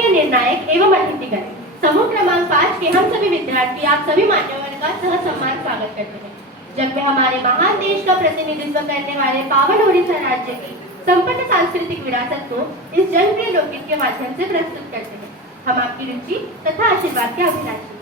माननीय निर्णायक एवं अतिथिगण, समूह क्रमांक 5 के हम सभी विद्यार्थी आप सभी मान्यवर का सहसम्मान स्वागत करते हैं। जब वे हमारे महान देश का प्रतिनिधित्व करने वाले पावन उड़ीसा राज्य की संपन्न सांस्कृतिक विरासत को इस जनप्रिय लोकगीत के माध्यम से प्रस्तुत करते हैं। हम आपकी रुचि तथा आशीर्वाद के अभिलाषी